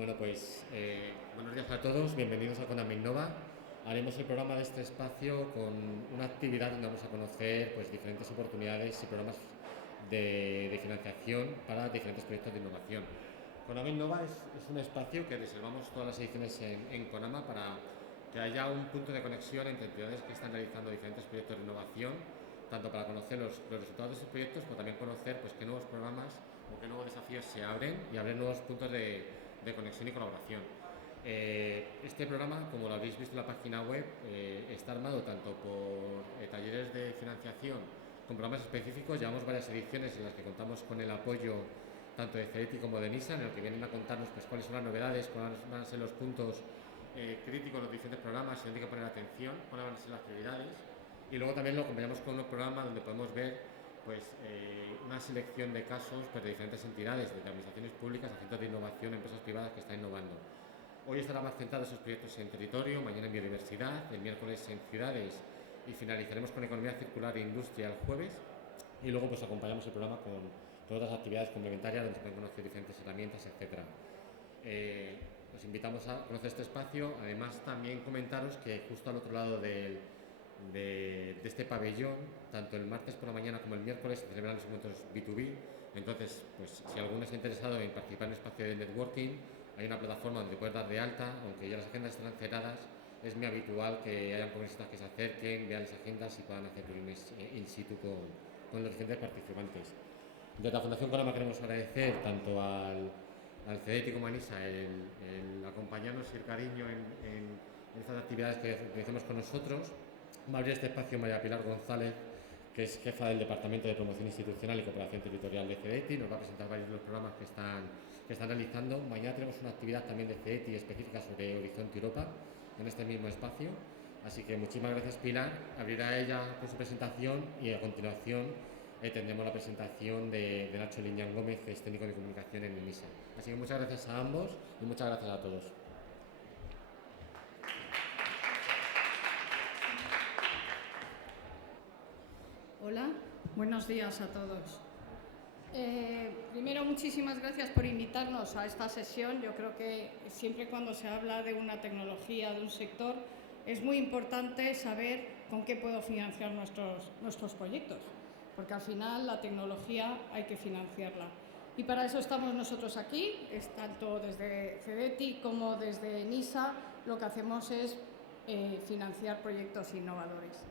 Bueno, pues buenos días a todos, bienvenidos a Conam Innova. Haremos el programa de este espacio con una actividad donde vamos a conocer pues, diferentes oportunidades y programas de financiación para diferentes proyectos de innovación. Conam Innova es un espacio que reservamos todas las ediciones en Conama para que haya un punto de conexión entre entidades que están realizando diferentes proyectos de innovación, tanto para conocer los resultados de esos proyectos, como también conocer pues, qué nuevos programas o qué nuevos desafíos se abren y abrir nuevos puntos de conexión y colaboración. Este programa, como lo habéis visto en la página web, está armado tanto por talleres de financiación con programas específicos. Llevamos varias ediciones en las que contamos con el apoyo tanto de CEDETI como de NISA, en el que vienen a contarnos pues, cuáles son las novedades, cuáles van a ser los puntos críticos de los diferentes programas, si hay que poner atención, cuáles van a ser las prioridades. Y luego también lo acompañamos con unos programas donde podemos ver pues, una selección de casos pues, de diferentes entidades, desde administraciones públicas a centros de innovación, empresas privadas que están innovando. Hoy estarán más centrados esos proyectos en territorio, mañana en biodiversidad, el miércoles en ciudades y finalizaremos con economía circular e industria el jueves. Y luego pues acompañamos el programa con otras actividades complementarias donde se pueden conocer diferentes herramientas, etc. Os invitamos a conocer este espacio. Además también comentaros que justo al otro lado de este pabellón, tanto el martes por la mañana como el miércoles se celebran los encuentros B2B. Entonces, pues si alguno está interesado en participar en un espacio de networking, hay una plataforma donde puedes dar de alta, aunque ya las agendas están cerradas. Es muy habitual que hayan congresistas que se acerquen, vean las agendas y puedan hacer reuniones in situ con los diferentes participantes. Desde la Fundación Conama queremos agradecer tanto al CEDETI como a NISA el acompañarnos y el cariño en estas actividades que realizamos con nosotros. Va a abrir este espacio María Pilar González, que es jefa del Departamento de Promoción Institucional y Cooperación Territorial de CEDETI. Nos va a presentar varios de los programas que están realizando. Mañana tenemos una actividad también de CEDETI específica sobre Horizonte Europa en este mismo espacio. Así que muchísimas gracias, Pilar. Abrirá ella con su presentación y a continuación tendremos la presentación de Nacho Liñán Gómez, que es técnico de comunicación en NISA. Así que muchas gracias a ambos y muchas gracias a todos. Hola, buenos días a todos. Primero, muchísimas gracias por invitarnos a esta sesión. Yo creo que siempre cuando se habla de una tecnología, de un sector, es muy importante saber con qué puedo financiar nuestros proyectos, porque al final la tecnología hay que financiarla. Y para eso estamos nosotros aquí, tanto desde CEDETI como desde NISA, lo que hacemos es financiar proyectos innovadores.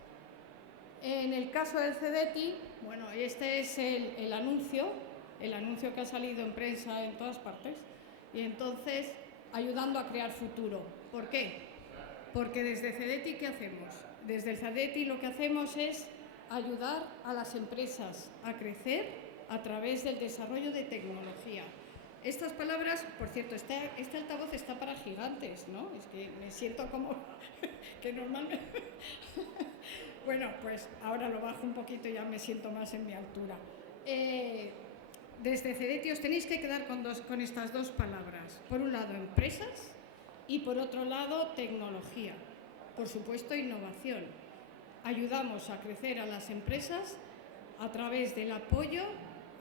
En el caso del CEDETI, bueno, este es el anuncio que ha salido en prensa en todas partes, y entonces ayudando a crear futuro. ¿Por qué? Porque desde CEDETI, ¿qué hacemos? Desde el CEDETI lo que hacemos es ayudar a las empresas a crecer a través del desarrollo de tecnología. Estas palabras, por cierto, este altavoz está para gigantes, ¿no? Es que me siento como que normalmente... Bueno, pues ahora lo bajo un poquito y ya me siento más en mi altura. Desde CEDETI os tenéis que quedar con estas dos palabras. Por un lado, empresas y por otro lado, tecnología. Por supuesto, innovación. Ayudamos a crecer a las empresas a través del apoyo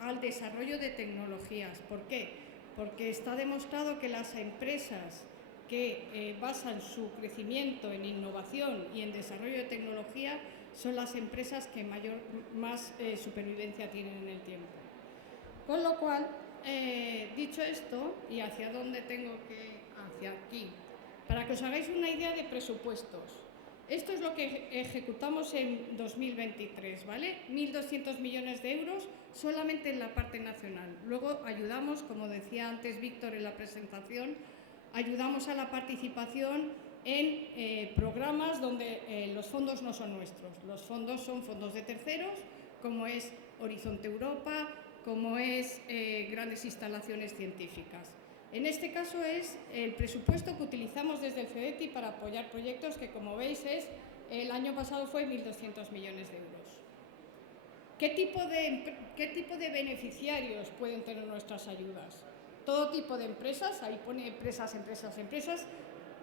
al desarrollo de tecnologías. ¿Por qué? Porque está demostrado que las empresas que basan su crecimiento en innovación y en desarrollo de tecnología son las empresas que más supervivencia tienen en el tiempo. Con lo cual, dicho esto, y hacia dónde tengo que... hacia aquí, para que os hagáis una idea de presupuestos. Esto es lo que ejecutamos en 2023, ¿vale? 1.200 millones de euros solamente en la parte nacional. Luego ayudamos, como decía antes Víctor en la presentación, ayudamos a la participación en programas donde los fondos no son nuestros. Los fondos son fondos de terceros, como es Horizonte Europa, como es grandes instalaciones científicas. En este caso es el presupuesto que utilizamos desde el CEDETI para apoyar proyectos que, como veis, el año pasado fue 1.200 millones de euros. ¿Qué tipo de beneficiarios pueden tener nuestras ayudas? Todo tipo de empresas, ahí pone empresas.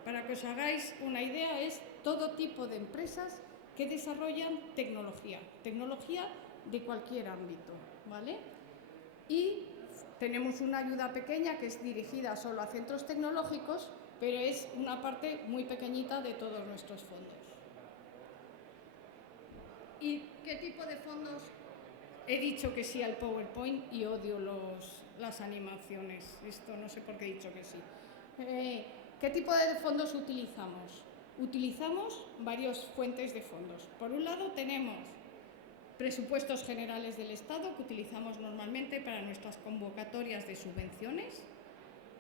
Para que os hagáis una idea, es todo tipo de empresas que desarrollan tecnología de cualquier ámbito, ¿vale? Y tenemos una ayuda pequeña que es dirigida solo a centros tecnológicos, pero es una parte muy pequeñita de todos nuestros fondos. ¿Y qué tipo de fondos? He dicho que sí al PowerPoint y odio las animaciones. Esto no sé por qué he dicho que sí. ¿Qué tipo de fondos utilizamos? Utilizamos varias fuentes de fondos. Por un lado tenemos presupuestos generales del Estado que utilizamos normalmente para nuestras convocatorias de subvenciones.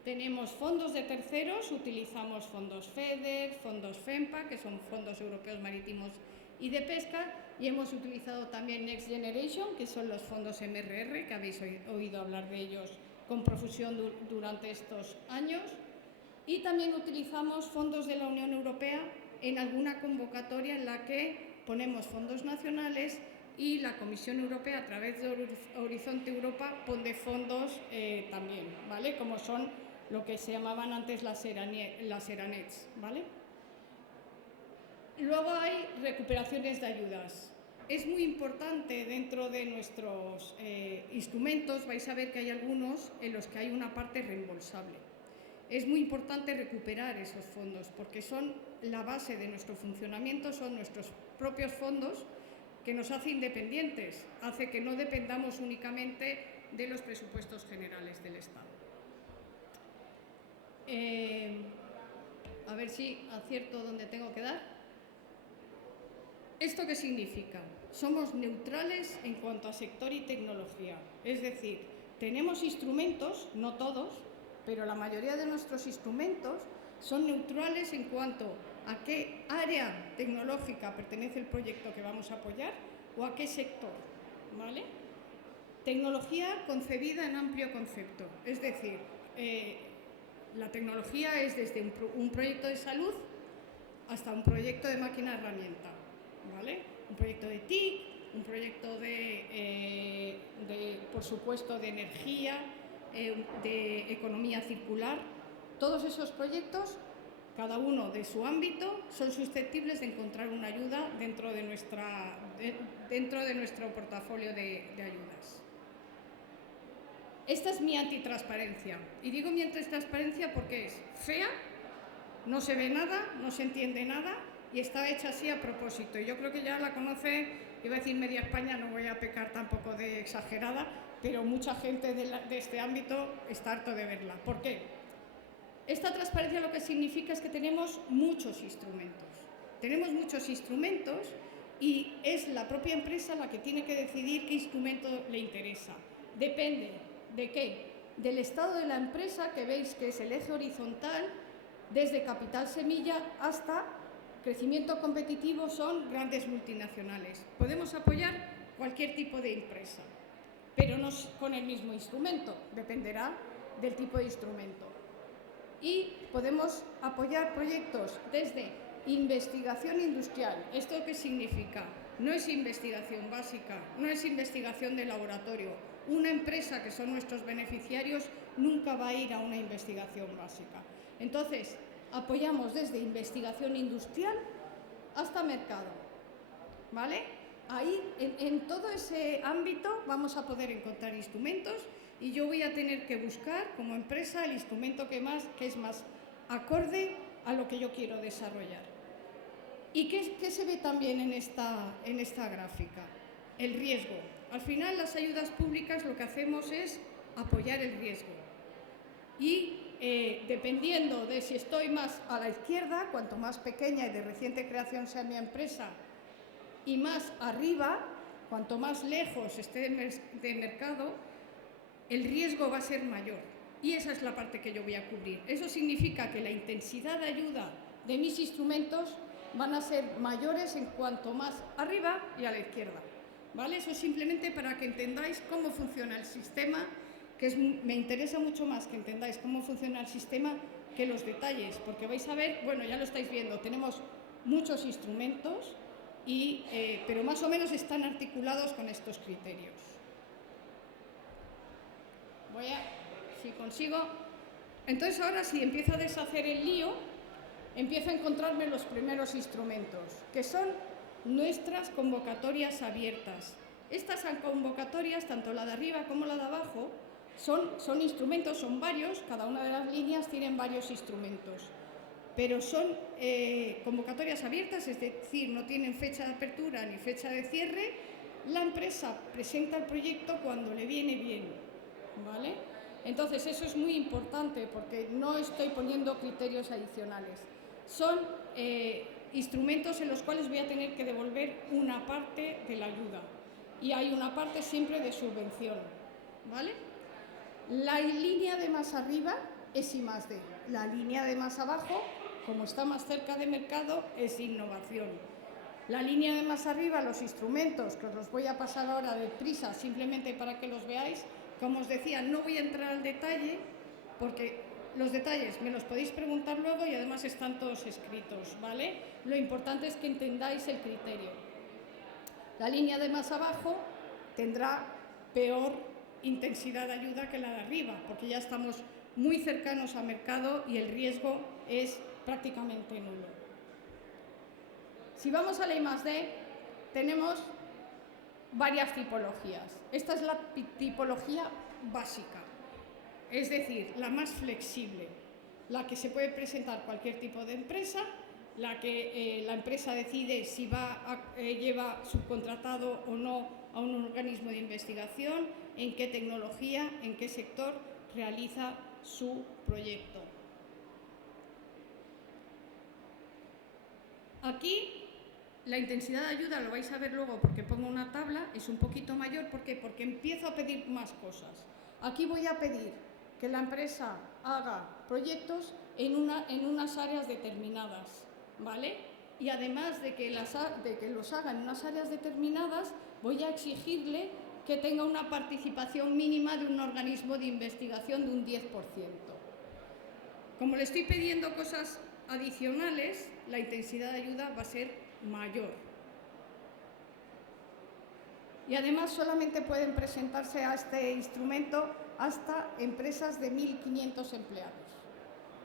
Tenemos fondos de terceros, utilizamos fondos FEDER, fondos FEMPA, que son fondos europeos marítimos y de pesca, y hemos utilizado también Next Generation, que son los fondos MRR, que habéis oído hablar de ellos con profusión durante estos años. Y también utilizamos fondos de la Unión Europea en alguna convocatoria en la que ponemos fondos nacionales y la Comisión Europea, a través de Horizonte Europa, pone fondos también, ¿vale? Como son lo que se llamaban antes las Eranets, ¿vale? Luego hay recuperaciones de ayudas. Es muy importante dentro de nuestros instrumentos, vais a ver que hay algunos en los que hay una parte reembolsable. Es muy importante recuperar esos fondos porque son la base de nuestro funcionamiento, son nuestros propios fondos que nos hace independientes, hace que no dependamos únicamente de los presupuestos generales del Estado. A ver si acierto donde tengo que dar. ¿Esto qué significa? Somos neutrales en cuanto a sector y tecnología. Es decir, tenemos instrumentos, no todos, pero la mayoría de nuestros instrumentos son neutrales en cuanto a qué área tecnológica pertenece el proyecto que vamos a apoyar o a qué sector, ¿vale? Tecnología concebida en amplio concepto, es decir, la tecnología es desde un proyecto de salud hasta un proyecto de máquina herramienta, ¿vale? Un proyecto de TIC, un proyecto por supuesto, de energía, de economía circular. Todos esos proyectos, cada uno de su ámbito, son susceptibles de encontrar una ayuda dentro de nuestro portafolio de ayudas. Esta es mi antitransparencia. Y digo mi antitransparencia porque es fea, no se ve nada, no se entiende nada y está hecha así a propósito. Yo creo que ya la conoce, iba a decir media España, no voy a pecar tampoco de exagerada, pero mucha gente de este ámbito está harto de verla. ¿Por qué? Esta transparencia lo que significa es que tenemos muchos instrumentos. Tenemos muchos instrumentos y es la propia empresa la que tiene que decidir qué instrumento le interesa. Depende de qué, del estado de la empresa, que veis que es el eje horizontal, desde capital semilla hasta crecimiento competitivo, son grandes multinacionales. Podemos apoyar cualquier tipo de empresa, pero no con el mismo instrumento, dependerá del tipo de instrumento. Y podemos apoyar proyectos desde investigación industrial. ¿Esto qué significa? No es investigación básica, no es investigación de laboratorio. Una empresa, que son nuestros beneficiarios, nunca va a ir a una investigación básica. Entonces, apoyamos desde investigación industrial hasta mercado, ¿vale? Ahí, en todo ese ámbito, vamos a poder encontrar instrumentos y yo voy a tener que buscar como empresa el instrumento que es más acorde a lo que yo quiero desarrollar. ¿Y qué se ve también en esta gráfica? El riesgo. Al final, las ayudas públicas lo que hacemos es apoyar el riesgo. Y dependiendo de si estoy más a la izquierda, cuanto más pequeña y de reciente creación sea mi empresa, y más arriba, cuanto más lejos esté de mercado, el riesgo va a ser mayor. Y esa es la parte que yo voy a cubrir. Eso significa que la intensidad de ayuda de mis instrumentos van a ser mayores en cuanto más arriba y a la izquierda, ¿vale? Eso es simplemente para que entendáis cómo funciona el sistema, me interesa mucho más que entendáis cómo funciona el sistema que los detalles, porque vais a ver, bueno, ya lo estáis viendo, tenemos muchos instrumentos, pero más o menos están articulados con estos criterios. Si consigo. Entonces ahora sí, empiezo a deshacer el lío, empiezo a encontrarme los primeros instrumentos, que son nuestras convocatorias abiertas. Estas convocatorias, tanto la de arriba como la de abajo, Son instrumentos, son varios, cada una de las líneas tienen varios instrumentos, pero son convocatorias abiertas, es decir, no tienen fecha de apertura ni fecha de cierre. La empresa presenta el proyecto cuando le viene bien, ¿vale? Entonces, eso es muy importante porque no estoy poniendo criterios adicionales. Son instrumentos en los cuales voy a tener que devolver una parte de la ayuda y hay una parte siempre de subvención, ¿vale? La línea de más arriba es I+D. La línea de más abajo, como está más cerca de mercado, es innovación. La línea de más arriba, los instrumentos, que os los voy a pasar ahora deprisa, simplemente para que los veáis. Como os decía, no voy a entrar al detalle, porque los detalles me los podéis preguntar luego y además están todos escritos, ¿vale? Lo importante es que entendáis el criterio. La línea de más abajo tendrá peor intensidad de ayuda que la de arriba, porque ya estamos muy cercanos al mercado y el riesgo es prácticamente nulo. Si vamos a la I+D, tenemos varias tipologías. Esta es la tipología básica, es decir, la más flexible, la que se puede presentar cualquier tipo de empresa, la que la empresa decide si lleva subcontratado o no a un organismo de investigación, en qué tecnología, en qué sector realiza su proyecto. Aquí la intensidad de ayuda, lo vais a ver luego porque pongo una tabla, es un poquito mayor. ¿Por qué? Porque empiezo a pedir más cosas. Aquí voy a pedir que la empresa haga proyectos en unas áreas determinadas, ¿vale? Y además de que los haga en unas áreas determinadas, voy a exigirle que tenga una participación mínima de un organismo de investigación de un 10%. Como le estoy pidiendo cosas adicionales, la intensidad de ayuda va a ser mayor. Y además solamente pueden presentarse a este instrumento hasta empresas de 1.500 empleados,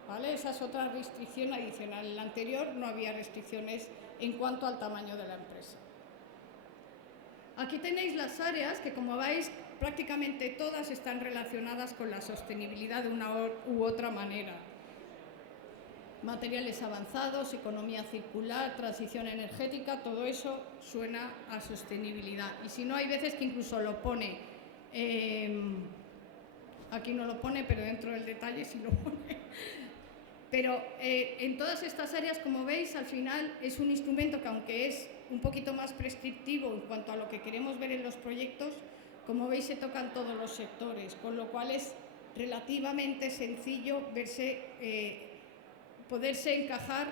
¿vale? Esa es otra restricción adicional. En la anterior no había restricciones en cuanto al tamaño de la empresa. Aquí tenéis las áreas que, como veis, prácticamente todas están relacionadas con la sostenibilidad de una u otra manera. Materiales avanzados, economía circular, transición energética, todo eso suena a sostenibilidad. Y si no, hay veces que incluso lo pone, aquí no lo pone, pero dentro del detalle sí lo pone. Pero en todas estas áreas, como veis, al final es un instrumento que, aunque es un poquito más prescriptivo en cuanto a lo que queremos ver en los proyectos, como veis se tocan todos los sectores, con lo cual es relativamente sencillo poderse encajar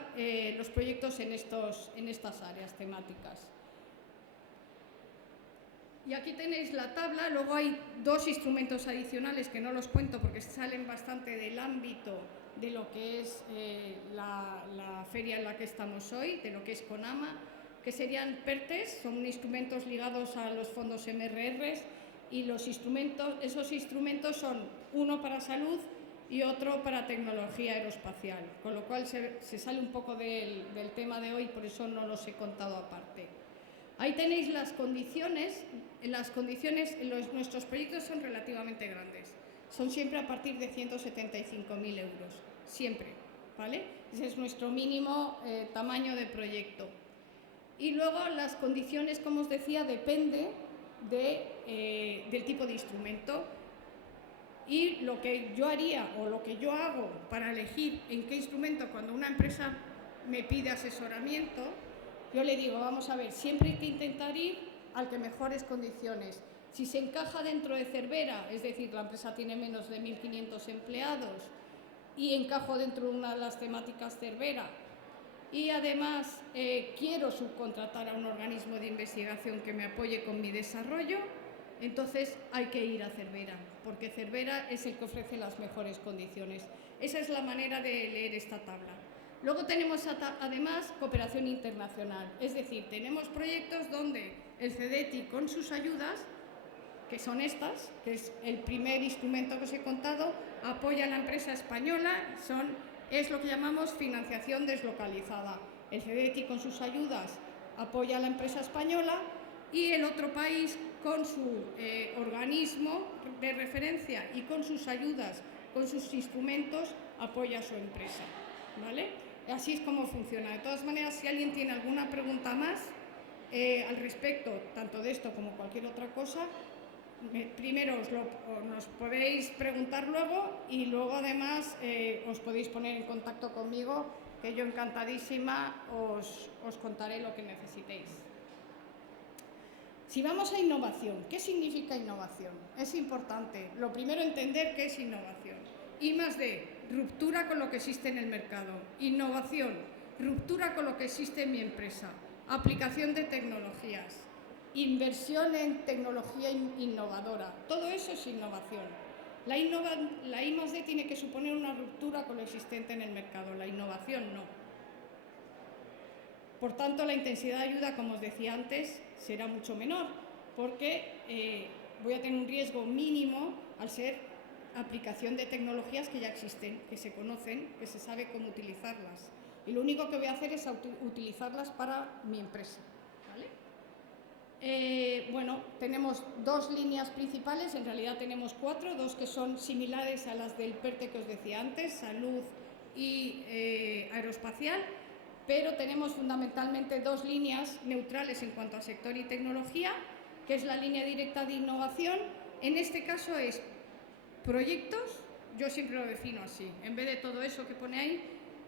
los proyectos en estas áreas temáticas. Y aquí tenéis la tabla. Luego hay dos instrumentos adicionales que no los cuento porque salen bastante del ámbito de lo que es la feria en la que estamos hoy, de lo que es CONAMA, que serían PERTES, son instrumentos ligados a los fondos MRR, y esos instrumentos son uno para salud y otro para tecnología aeroespacial, con lo cual se sale un poco del tema de hoy, por eso no los he contado aparte. Ahí tenéis las condiciones. Nuestros proyectos son relativamente grandes, son siempre a partir de 175.000 euros, siempre, ¿vale? Ese es nuestro mínimo tamaño de proyecto. Y luego las condiciones, como os decía, depende del tipo de instrumento. Y lo que yo haría o lo que yo hago para elegir en qué instrumento, cuando una empresa me pide asesoramiento, yo le digo, vamos a ver, siempre hay que intentar ir al que mejores condiciones. Si se encaja dentro de Cervera, es decir, la empresa tiene menos de 1.500 empleados y encajo dentro de una de las temáticas Cervera, y además quiero subcontratar a un organismo de investigación que me apoye con mi desarrollo, entonces hay que ir a Cervera, porque Cervera es el que ofrece las mejores condiciones. Esa es la manera de leer esta tabla. Luego tenemos además cooperación internacional, es decir, tenemos proyectos donde el CDTI con sus ayudas, que son estas, que es el primer instrumento que os he contado, apoya a la empresa española, es lo que llamamos financiación deslocalizada. El CDTI con sus ayudas apoya a la empresa española y el otro país con su organismo de referencia y con sus ayudas, con sus instrumentos, apoya a su empresa, ¿vale? Así es como funciona. De todas maneras, si alguien tiene alguna pregunta más al respecto, tanto de esto como cualquier otra cosa, primero nos podéis preguntar luego y luego además os podéis poner en contacto conmigo, que yo encantadísima os contaré lo que necesitéis. Si vamos a innovación, ¿qué significa innovación? Es importante, lo primero, entender qué es innovación. I+D, ruptura con lo que existe en el mercado. Innovación, ruptura con lo que existe en mi empresa. Aplicación de tecnologías. Inversión en tecnología innovadora. Todo eso es innovación. La I+D tiene que suponer una ruptura con lo existente en el mercado, la innovación no. Por tanto, la intensidad de ayuda, como os decía antes, será mucho menor, porque voy a tener un riesgo mínimo al ser aplicación de tecnologías que ya existen, que se conocen, que se sabe cómo utilizarlas. Y lo único que voy a hacer es utilizarlas para mi empresa, ¿vale? Bueno, tenemos dos líneas principales, en realidad tenemos cuatro, dos que son similares a las del PERTE que os decía antes, salud y aeroespacial, pero tenemos fundamentalmente dos líneas neutrales en cuanto a sector y tecnología, que es la línea directa de innovación. En este caso es proyectos, yo siempre lo defino así, en vez de todo eso que pone ahí,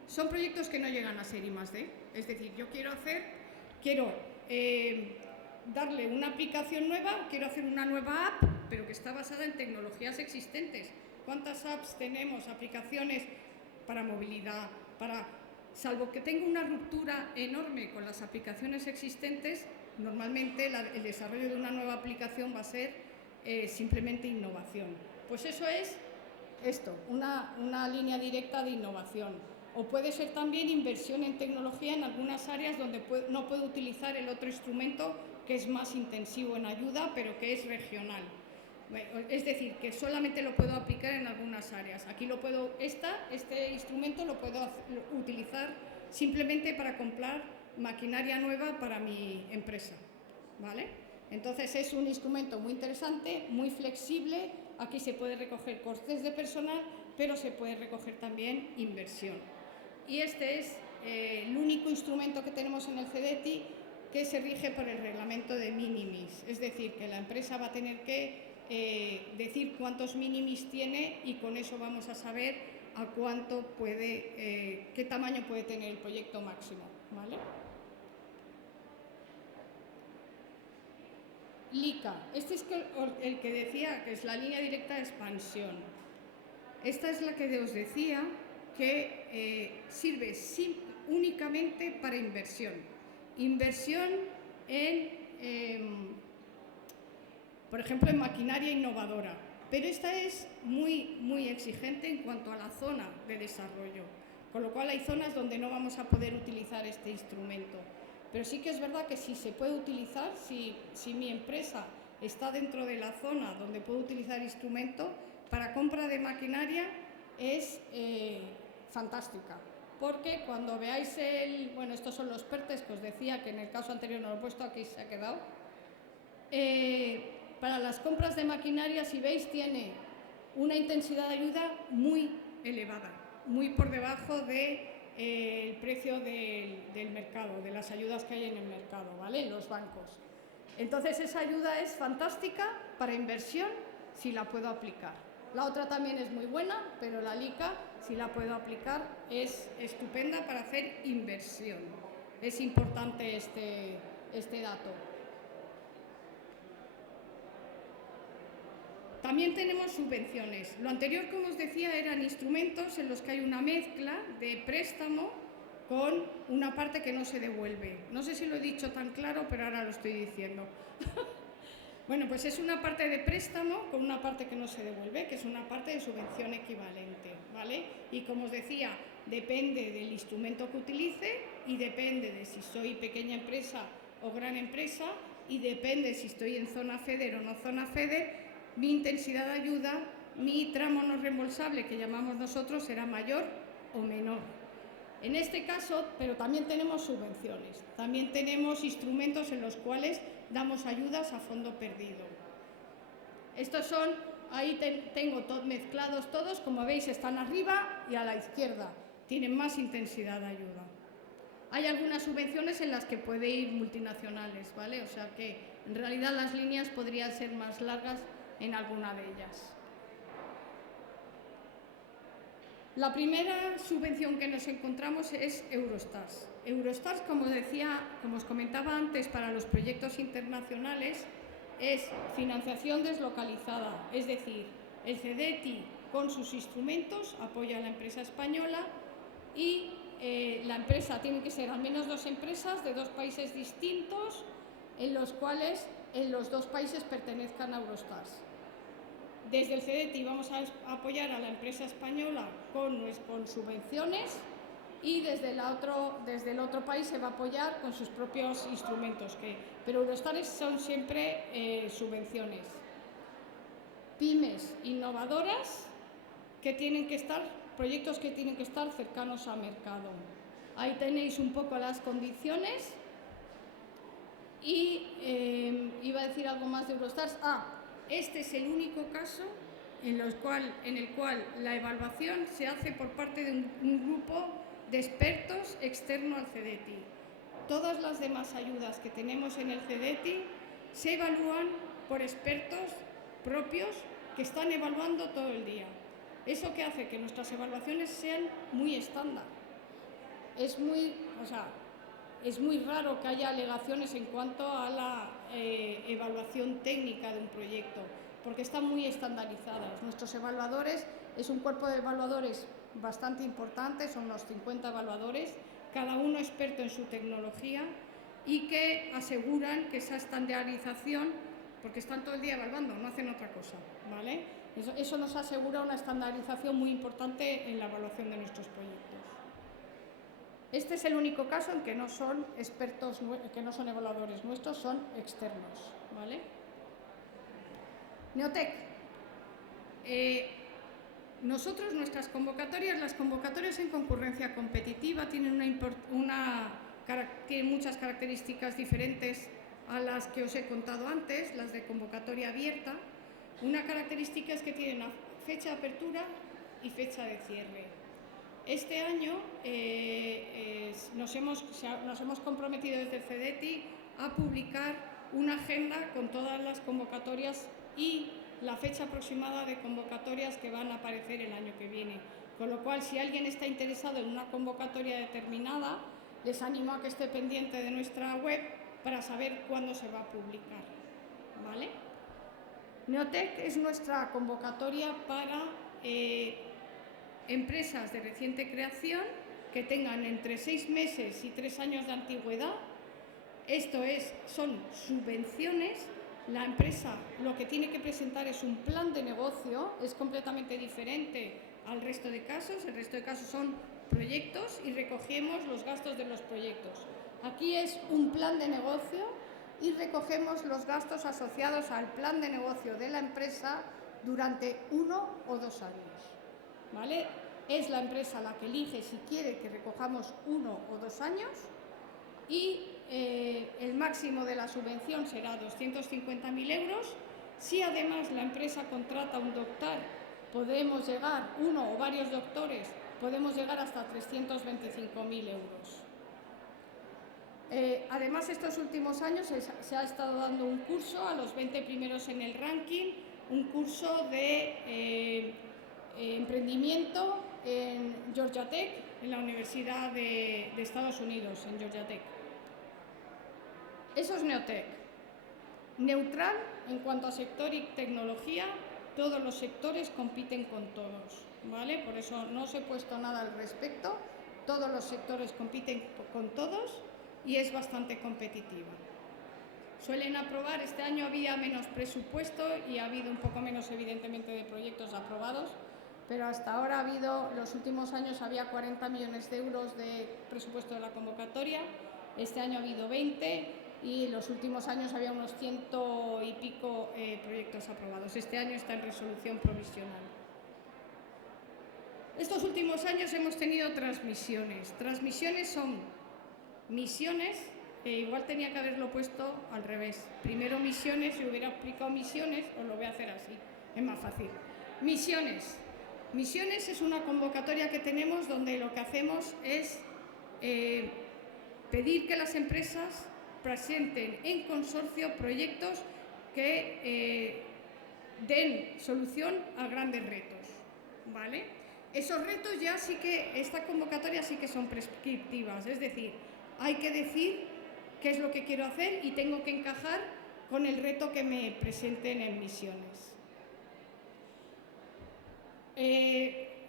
son proyectos que no llegan a ser I+D. Es decir, yo quiero darle una aplicación nueva, quiero hacer una nueva app, pero que está basada en tecnologías existentes. ¿Cuántas apps tenemos, aplicaciones para movilidad, salvo que tenga una ruptura enorme con las aplicaciones existentes, normalmente el desarrollo de una nueva aplicación va a ser simplemente innovación. Pues eso es esto, una línea directa de innovación. O puede ser también inversión en tecnología en algunas áreas donde no puedo utilizar el otro instrumento que es más intensivo en ayuda, pero que es regional. Es decir, que solamente lo puedo aplicar en algunas áreas. Aquí este instrumento lo puedo utilizar simplemente para comprar maquinaria nueva para mi empresa, ¿vale? Entonces es un instrumento muy interesante, muy flexible. Aquí se puede recoger costes de personal, pero se puede recoger también inversión. Y este es el único instrumento que tenemos en el CDTI que se rige por el reglamento de minimis. Es decir, que la empresa va a tener que decir cuántos minimis tiene y con eso vamos a saber a qué tamaño puede tener el proyecto máximo, ¿vale? LICA, este es el que decía que es la línea directa de expansión. Esta es la que os decía que sirve únicamente para inversión. Inversión por ejemplo, en maquinaria innovadora. Pero esta es muy, muy exigente en cuanto a la zona de desarrollo. Con lo cual hay zonas donde no vamos a poder utilizar este instrumento. Pero sí que es verdad que si se puede utilizar, si mi empresa está dentro de la zona donde puedo utilizar instrumento, para compra de maquinaria es fantástica. Porque cuando veáis bueno, estos son los PERTES que os decía, que en el caso anterior no lo he puesto, aquí se ha quedado. Para las compras de maquinaria, si veis, tiene una intensidad de ayuda muy elevada, muy por debajo del precio del mercado, de las ayudas que hay en el mercado, ¿vale? En los bancos. Entonces, esa ayuda es fantástica para inversión si la puedo aplicar. La otra también es muy buena, pero la LICA, si la puedo aplicar, es estupenda para hacer inversión. Es importante este dato. También tenemos subvenciones. Lo anterior, como os decía, eran instrumentos en los que hay una mezcla de préstamo con una parte que no se devuelve. No sé si lo he dicho tan claro, pero ahora lo estoy diciendo. Bueno, pues es una parte de préstamo con una parte que no se devuelve, que es una parte de subvención equivalente, ¿vale? Y como os decía, depende del instrumento que utilice y depende de si soy pequeña empresa o gran empresa y depende si estoy en zona FEDER o no zona FEDER, mi intensidad de ayuda, mi tramo no reembolsable, que llamamos nosotros, será mayor o menor. En este caso, pero también tenemos subvenciones, también tenemos instrumentos en los cuales damos ayudas a fondo perdido. Estos son, ahí tengo mezclados todos, como veis están arriba y a la izquierda, tienen más intensidad de ayuda. Hay algunas subvenciones en las que puede ir multinacionales, ¿vale? O sea que en realidad las líneas podrían ser más largas en alguna de ellas. La primera subvención que nos encontramos es Eurostars. Eurostars, como os comentaba antes, para los proyectos internacionales es financiación deslocalizada, es decir, el CDTI con sus instrumentos apoya a la empresa española y la empresa tiene que ser al menos 2 empresas de 2 países distintos en los cuales en los 2 países pertenezcan a Eurostars. Desde el CDTI vamos a apoyar a la empresa española con subvenciones y desde el otro país se va a apoyar con sus propios instrumentos, pero Eurostars son siempre subvenciones. Pymes innovadoras proyectos que tienen que estar cercanos al mercado. Ahí tenéis un poco las condiciones y iba a decir algo más de Eurostars. Este es el único caso en el cual la evaluación se hace por parte de un grupo de expertos externo al CDTI. Todas las demás ayudas que tenemos en el CDTI se evalúan por expertos propios que están evaluando todo el día. Eso que hace que nuestras evaluaciones sean muy estándar. Es muy raro que haya alegaciones en cuanto a la evaluación técnica de un proyecto, porque están muy estandarizadas. Nuestros evaluadores, es un cuerpo de evaluadores bastante importante, son unos 50 evaluadores, cada uno experto en su tecnología y que aseguran que esa estandarización, porque están todo el día evaluando, no hacen otra cosa, ¿vale? Eso nos asegura una estandarización muy importante en la evaluación de nuestros proyectos. Este es el único caso en que no son expertos, que no son evaluadores nuestros, son externos, ¿vale? Neotec. Nuestras convocatorias, las convocatorias en concurrencia competitiva tienen muchas características diferentes a las que os he contado antes, las de convocatoria abierta. Una característica es que tienen fecha de apertura y fecha de cierre. Este año nos hemos comprometido desde el CDTI a publicar una agenda con todas las convocatorias y la fecha aproximada de convocatorias que van a aparecer el año que viene. Con lo cual, si alguien está interesado en una convocatoria determinada, les animo a que esté pendiente de nuestra web para saber cuándo se va a publicar, ¿vale? Neotec es nuestra convocatoria para empresas de reciente creación que tengan entre 6 meses y 3 años de antigüedad. Son subvenciones. La empresa lo que tiene que presentar es un plan de negocio, es completamente diferente al resto de casos. El resto de casos son proyectos y recogemos los gastos de los proyectos. Aquí es un plan de negocio y recogemos los gastos asociados al plan de negocio de la empresa durante 1 o 2 años, ¿vale? Es la empresa la que elige si quiere que recojamos 1 o 2 años y el máximo de la subvención será 250.000 euros. Si además la empresa contrata un doctor, podemos llegar, uno o varios doctores, podemos llegar hasta 325.000 euros. Además, estos últimos años se ha estado dando un curso a los 20 primeros en el ranking, un curso de emprendimiento en Georgia Tech, en la Universidad de Estados Unidos, en Georgia Tech. Eso es Neotec. Neutral en cuanto a sector y tecnología, todos los sectores compiten con todos, ¿vale? Por eso no os he puesto nada al respecto. Todos los sectores compiten con todos y es bastante competitiva. Suelen aprobar, este año había menos presupuesto y ha habido un poco menos, evidentemente, de proyectos aprobados, pero hasta ahora los últimos años había 40 millones de euros de presupuesto de la convocatoria, este año ha habido 20 y en los últimos años había unos 100 y pico proyectos aprobados. Este año está en resolución provisional. Estos últimos años hemos tenido transmisiones. Transmisiones son misiones, igual tenía que haberlo puesto al revés. Primero misiones, si hubiera explicado misiones, os lo voy a hacer así, es más fácil. Misiones. Misiones es una convocatoria que tenemos donde lo que hacemos es pedir que las empresas presenten en consorcio proyectos que den solución a grandes retos, ¿vale? Esos retos ya sí que, esta convocatoria sí que son prescriptivas, es decir, hay que decir qué es lo que quiero hacer y tengo que encajar con el reto que me presenten en misiones.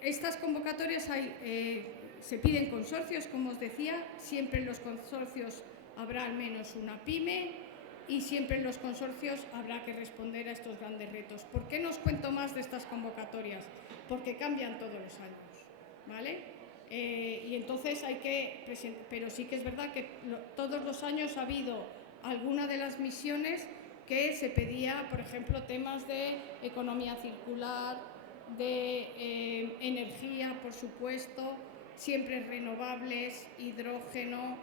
Estas convocatorias se piden consorcios, como os decía, siempre en los consorcios habrá al menos una pyme y siempre en los consorcios habrá que responder a estos grandes retos. ¿Por qué no os cuento más de estas convocatorias? Porque cambian todos los años, ¿vale? Y entonces hay que presentar, pero sí que es verdad que todos los años ha habido alguna de las misiones que se pedía, por ejemplo, temas de economía circular, de energía, por supuesto, siempre renovables, hidrógeno,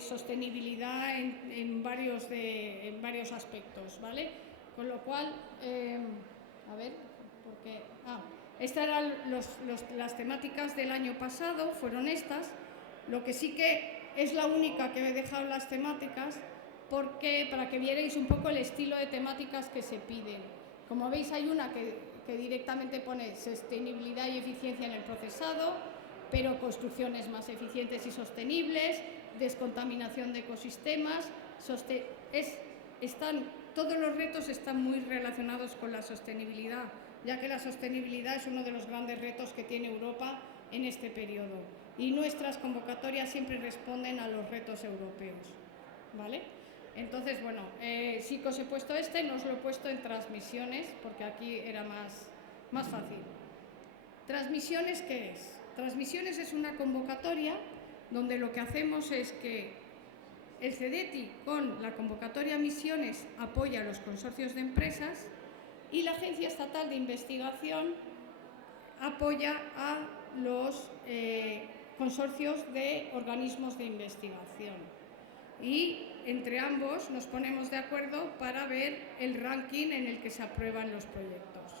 sostenibilidad en varios aspectos, ¿vale? Con lo cual, a ver, porque... estas eran las temáticas del año pasado, fueron estas. Lo que sí que es la única que he dejado las temáticas, porque para que vierais un poco el estilo de temáticas que se piden. Como veis, hay una que directamente pone sostenibilidad y eficiencia en el procesado, pero construcciones más eficientes y sostenibles, descontaminación de ecosistemas, todos los retos están muy relacionados con la sostenibilidad, ya que la sostenibilidad es uno de los grandes retos que tiene Europa en este periodo. Y nuestras convocatorias siempre responden a los retos europeos, ¿vale? Entonces, bueno, sí que os he puesto no os lo he puesto en transmisiones, porque aquí era más fácil. ¿Transmisiones qué es? Transmisiones es una convocatoria donde lo que hacemos es que el CEDETI, con la convocatoria Misiones, apoya a los consorcios de empresas y la Agencia Estatal de Investigación apoya a los consorcios de organismos de investigación. Y entre ambos nos ponemos de acuerdo para ver el ranking en el que se aprueban los proyectos.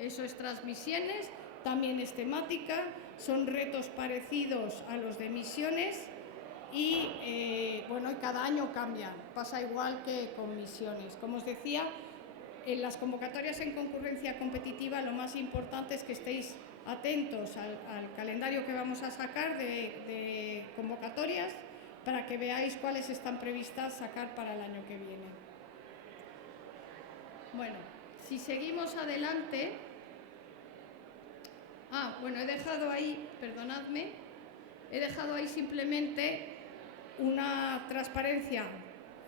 Eso es transmisiones, también es temática, son retos parecidos a los de misiones y bueno, cada año cambian, pasa igual que con misiones. Como os decía, en las convocatorias en concurrencia competitiva lo más importante es que estéis atentos al calendario que vamos a sacar de convocatorias para que veáis cuáles están previstas sacar para el año que viene. Bueno, si seguimos adelante... bueno, he dejado ahí, perdonadme, he dejado ahí simplemente una transparencia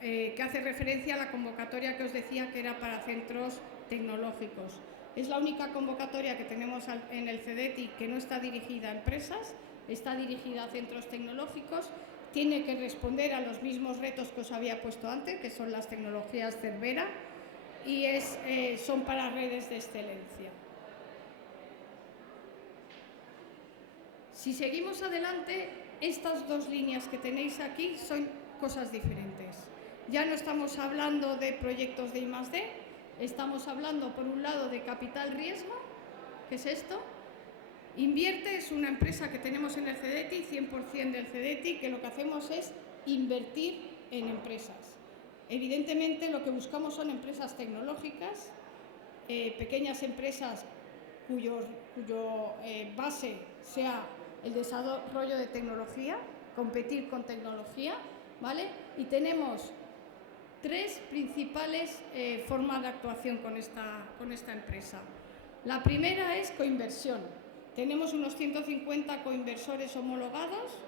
que hace referencia a la convocatoria que os decía que era para centros tecnológicos. Es la única convocatoria que tenemos en el CEDETI que no está dirigida a empresas, está dirigida a centros tecnológicos, tiene que responder a los mismos retos que os había puesto antes, que son las tecnologías Cervera, y son para redes de excelencia. Si seguimos adelante, estas dos líneas que tenéis aquí son cosas diferentes. Ya no estamos hablando de proyectos de I+D, estamos hablando por un lado de capital riesgo, ¿qué es esto? Invierte es una empresa que tenemos en el CEDETI, 100% del CEDETI, que lo que hacemos es invertir en empresas. Evidentemente lo que buscamos son empresas tecnológicas, pequeñas empresas cuyo base sea el desarrollo de tecnología, competir con tecnología, ¿vale? Y tenemos tres principales formas de actuación con esta empresa. La primera es coinversión. Tenemos unos 150 coinversores homologados,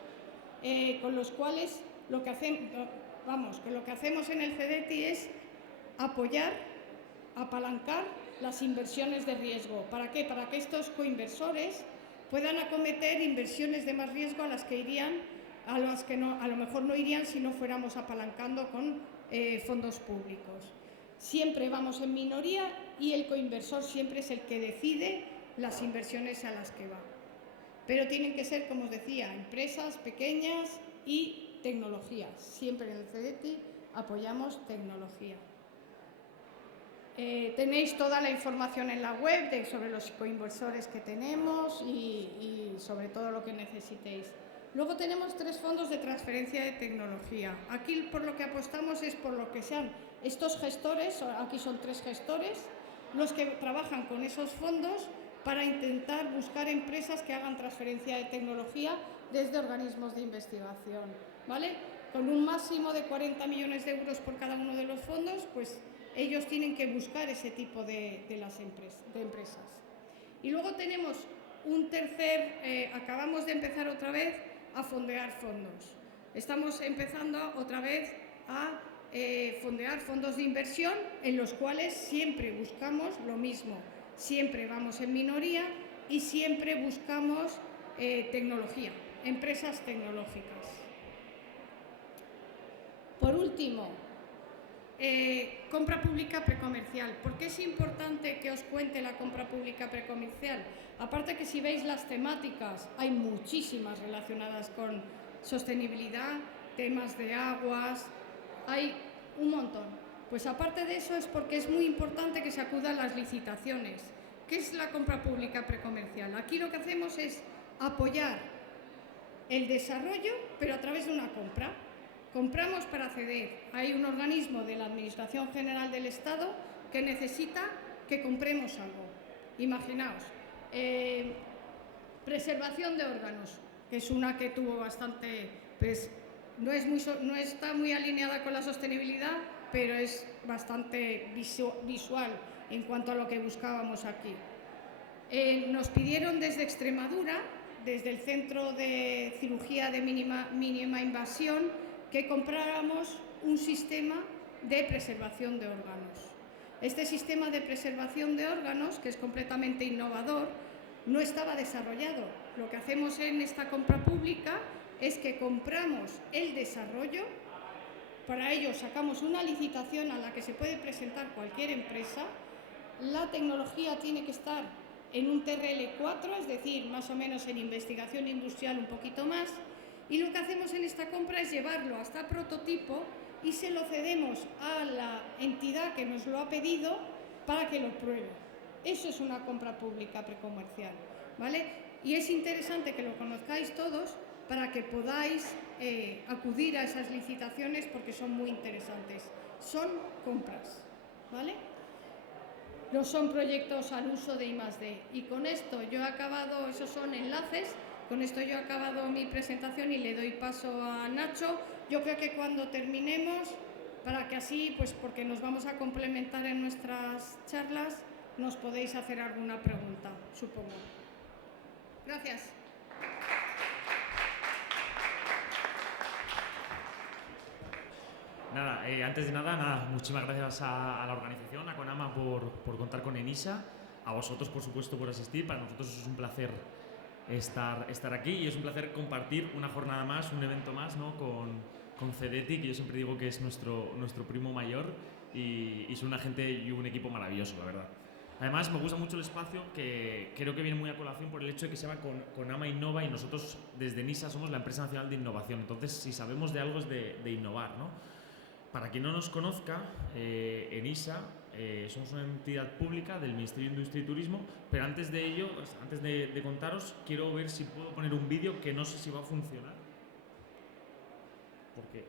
con los cuales lo que hacemos en el CEDETI es apoyar, apalancar las inversiones de riesgo. ¿Para qué? Para que estos coinversores puedan acometer inversiones de más riesgo a las que a lo mejor no irían si no fuéramos apalancando con fondos públicos. Siempre vamos en minoría y el coinversor siempre es el que decide las inversiones a las que va. pero tienen que ser, como os decía, empresas pequeñas y tecnología. Siempre en el CDTI apoyamos tecnología. Tenéis toda la información en la web sobre los coinversores que tenemos y sobre todo lo que necesitéis. Luego tenemos 3 fondos de transferencia de tecnología. Aquí por lo que apostamos es por lo que sean estos gestores, aquí son 3 gestores, los que trabajan con esos fondos para intentar buscar empresas que hagan transferencia de tecnología desde organismos de investigación, ¿vale? Con un máximo de 40 millones de euros por cada uno de los fondos, pues ellos tienen que buscar ese tipo de empresas. Y luego tenemos un tercer, acabamos de empezar otra vez a fondear fondos. Estamos empezando otra vez a fondear fondos de inversión en los cuales siempre buscamos lo mismo. Siempre vamos en minoría y siempre buscamos tecnología, empresas tecnológicas. Por último, compra pública precomercial. ¿Por qué es importante que os cuente la compra pública precomercial? Aparte que si veis las temáticas, hay muchísimas relacionadas con sostenibilidad, temas de aguas, hay un montón. Pues aparte de eso es porque es muy importante que se acuda a las licitaciones. ¿Qué es la compra pública precomercial? Aquí lo que hacemos es apoyar el desarrollo, pero a través de una compra. Compramos para acceder. Hay un organismo de la Administración General del Estado que necesita que compremos algo. Imaginaos, preservación de órganos, que es una que tuvo bastante, pues no está muy alineada con la sostenibilidad, pero es bastante visual en cuanto a lo que buscábamos aquí. Nos pidieron desde Extremadura, desde el Centro de Cirugía de Mínima Invasión, que compráramos un sistema de preservación de órganos. Este sistema de preservación de órganos, que es completamente innovador, no estaba desarrollado. Lo que hacemos en esta compra pública es que compramos el desarrollo, para ello sacamos una licitación a la que se puede presentar cualquier empresa. La tecnología tiene que estar en un TRL4, es decir, más o menos en investigación industrial un poquito más, y lo que hacemos en esta compra es llevarlo hasta el prototipo y se lo cedemos a la entidad que nos lo ha pedido para que lo pruebe. Eso es una compra pública precomercial, ¿vale? Y es interesante que lo conozcáis todos para que podáis acudir a esas licitaciones porque son muy interesantes. Son compras, ¿vale? No son proyectos al uso de I+D. Y con esto yo he acabado, esos son enlaces. Con esto yo he acabado mi presentación y le doy paso a Nacho. Yo creo que cuando terminemos, para que así, pues porque nos vamos a complementar en nuestras charlas, nos podéis hacer alguna pregunta, supongo. Gracias. Nada, antes de nada, muchísimas gracias a la organización, a CONAMA por contar con ENISA, a vosotros por supuesto por asistir. Para nosotros es un placer estar aquí y es un placer compartir una jornada más, un evento más, ¿no? con CDTI, que yo siempre digo que es nuestro primo mayor y son una gente y un equipo maravilloso, la verdad. Además me gusta mucho el espacio, que creo que viene muy a colación por el hecho de que se llama CONAMA Innova y nosotros desde ENISA somos la empresa nacional de innovación. Entonces si sabemos de algo es de innovar, ¿no? Para quien no nos conozca, ENISA somos una entidad pública del Ministerio de Industria y Turismo, pero antes de ello, antes de contaros, quiero ver si puedo poner un vídeo que no sé si va a funcionar. Porque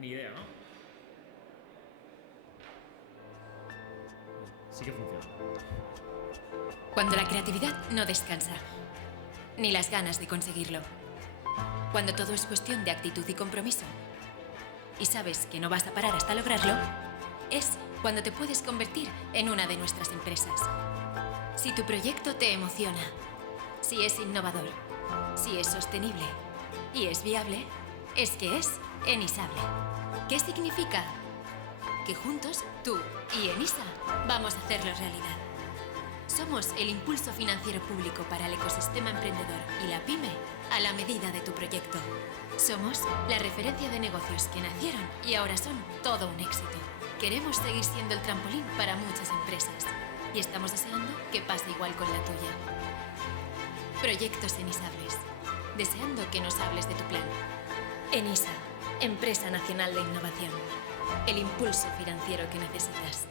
ni idea, ¿no? Sí que funciona. Cuando la creatividad no descansa, ni las ganas de conseguirlo. Cuando todo es cuestión de actitud y compromiso, y sabes que no vas a parar hasta lograrlo, es cuando te puedes convertir en una de nuestras empresas. Si tu proyecto te emociona, si es innovador, si es sostenible y es viable, es que es Enisable. ¿Qué significa? Que juntos, tú y ENISA, vamos a hacerlo realidad. Somos el impulso financiero público para el ecosistema emprendedor y la pyme a la medida de tu proyecto. Somos la referencia de negocios que nacieron y ahora son todo un éxito. Queremos seguir siendo el trampolín para muchas empresas y estamos deseando que pase igual con la tuya. Proyectos Enisables. Deseando que nos hables de tu plan. Enisa, Empresa Nacional de Innovación. El impulso financiero que necesitas.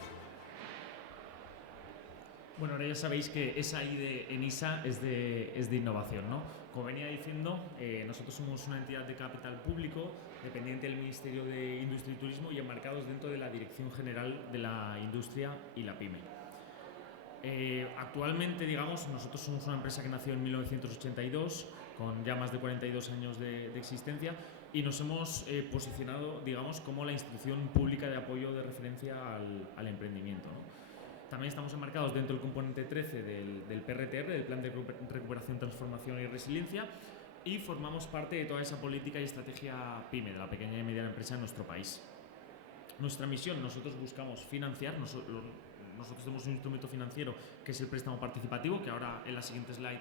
Bueno, ahora ya sabéis que esa I de Enisa es de innovación, ¿no? Como venía diciendo, nosotros somos una entidad de capital público dependiente del Ministerio de Industria y Turismo y enmarcados dentro de la Dirección General de la Industria y la PYME. Actualmente, digamos, nosotros somos una empresa que nació en 1982, con ya más de 42 años de existencia, y nos hemos posicionado, digamos, como la institución pública de apoyo de referencia al emprendimiento, ¿no? También estamos enmarcados dentro del componente 13 del PRTR, del Plan de Recuperación, Transformación y Resiliencia, y formamos parte de toda esa política y estrategia PYME, de la pequeña y mediana empresa en nuestro país. Nuestra misión, nosotros buscamos financiar, nosotros tenemos un instrumento financiero que es el préstamo participativo, que ahora en la siguiente slide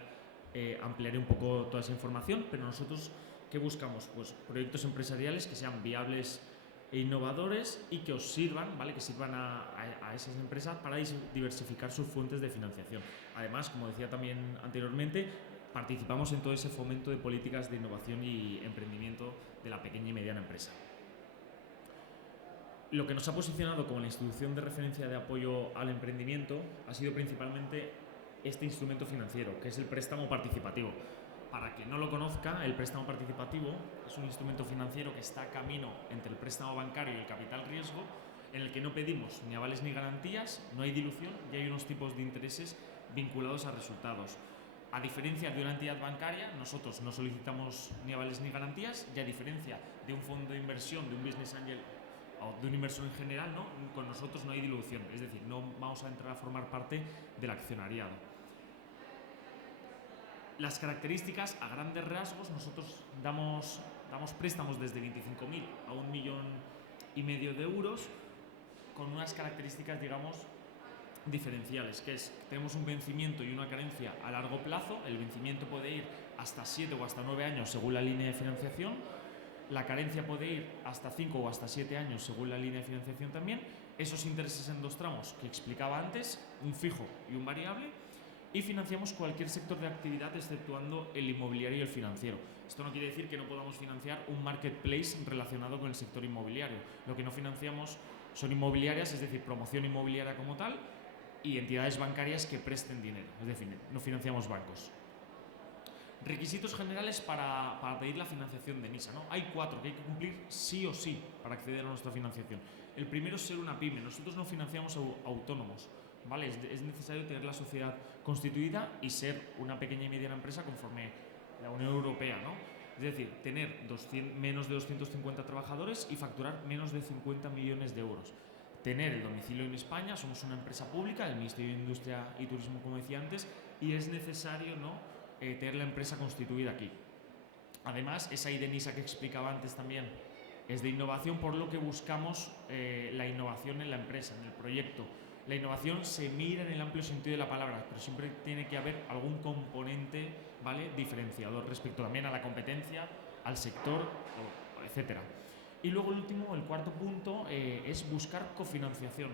ampliaré un poco toda esa información, pero nosotros, ¿qué buscamos? Pues proyectos empresariales que sean viables e innovadores y que os sirvan, ¿vale? Que sirvan a esas empresas para diversificar sus fuentes de financiación. Además, como decía también anteriormente, participamos en todo ese fomento de políticas de innovación y emprendimiento de la pequeña y mediana empresa. Lo que nos ha posicionado como la institución de referencia de apoyo al emprendimiento ha sido principalmente este instrumento financiero, que es el préstamo participativo. Para quien no lo conozca, el préstamo participativo es un instrumento financiero que está a camino entre el préstamo bancario y el capital riesgo, en el que no pedimos ni avales ni garantías, no hay dilución y hay unos tipos de intereses vinculados a resultados. A diferencia de una entidad bancaria, nosotros no solicitamos ni avales ni garantías, y a diferencia de un fondo de inversión, de un business angel o de un inversor en general, ¿no? Con nosotros no hay dilución, es decir, no vamos a entrar a formar parte del accionariado. Las características, a grandes rasgos, nosotros damos préstamos desde 25.000 a 1,5 millones de euros con unas características, digamos, diferenciales, que es que tenemos un vencimiento y una carencia a largo plazo. El vencimiento puede ir hasta 7 o hasta 9 años según la línea de financiación. La carencia puede ir hasta 5 o hasta 7 años según la línea de financiación también. Esos intereses en dos tramos que explicaba antes, un fijo y un variable. Y financiamos cualquier sector de actividad exceptuando el inmobiliario y el financiero. Esto no quiere decir que no podamos financiar un marketplace relacionado con el sector inmobiliario. Lo que no financiamos son inmobiliarias, es decir, promoción inmobiliaria como tal, y entidades bancarias que presten dinero, es decir, no financiamos bancos. Requisitos generales para pedir la financiación de Enisa, ¿no? Hay 4 que hay que cumplir sí o sí para acceder a nuestra financiación. El primero es ser una pyme. Nosotros no financiamos autónomos, ¿vale? Es necesario tener la sociedad constituida y ser una pequeña y mediana empresa conforme la Unión Europea, ¿no? Es decir, tener menos de 250 trabajadores y facturar menos de 50 millones de euros. Tener el domicilio en España, somos una empresa pública, el Ministerio de Industria y Turismo, como decía antes, y es necesario, ¿no?, tener la empresa constituida aquí. Además, esa idea Enisa que explicaba antes también es de innovación, por lo que buscamos la innovación en la empresa, en el proyecto. La innovación se mira en el amplio sentido de la palabra, pero siempre tiene que haber algún componente, ¿vale?, diferenciador respecto también a la competencia, al sector, etc. Y luego el último, el cuarto punto, es buscar cofinanciación.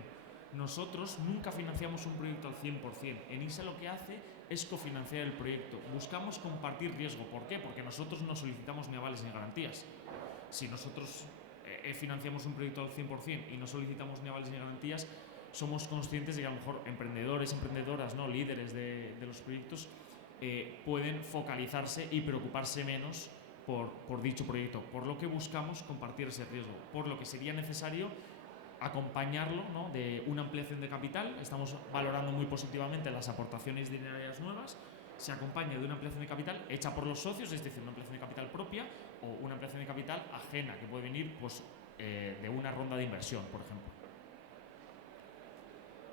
Nosotros nunca financiamos un proyecto al 100%. Enisa lo que hace es cofinanciar el proyecto. Buscamos compartir riesgo. ¿Por qué? Porque nosotros no solicitamos ni avales ni garantías. Si nosotros financiamos un proyecto al 100% y no solicitamos ni avales ni garantías, somos conscientes de que a lo mejor emprendedores, emprendedoras, ¿no?, líderes de los proyectos pueden focalizarse y preocuparse menos por dicho proyecto, por lo que buscamos compartir ese riesgo, por lo que sería necesario acompañarlo, ¿no?, de una ampliación de capital. Estamos valorando muy positivamente las aportaciones dinerarias nuevas. Se acompaña de una ampliación de capital hecha por los socios, es decir, una ampliación de capital propia o una ampliación de capital ajena, que puede venir, pues, de una ronda de inversión, por ejemplo.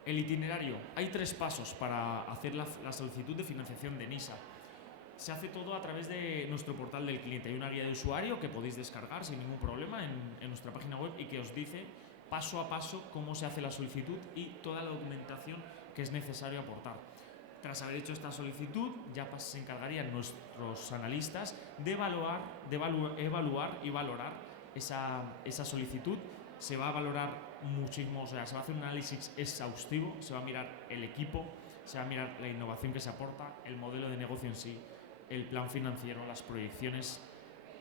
El itinerario. Hay 3 pasos para hacer la solicitud de financiación de Enisa. Se hace todo a través de nuestro portal del cliente. Hay una guía de usuario que podéis descargar sin ningún problema en nuestra página web y que os dice paso a paso cómo se hace la solicitud y toda la documentación que es necesario aportar. Tras haber hecho esta solicitud, ya se encargarían nuestros analistas de evaluar y valorar esa solicitud. Se va a valorar muchísimo, o sea, se va a hacer un análisis exhaustivo, se va a mirar el equipo, se va a mirar la innovación que se aporta, el modelo de negocio en sí, el plan financiero, las proyecciones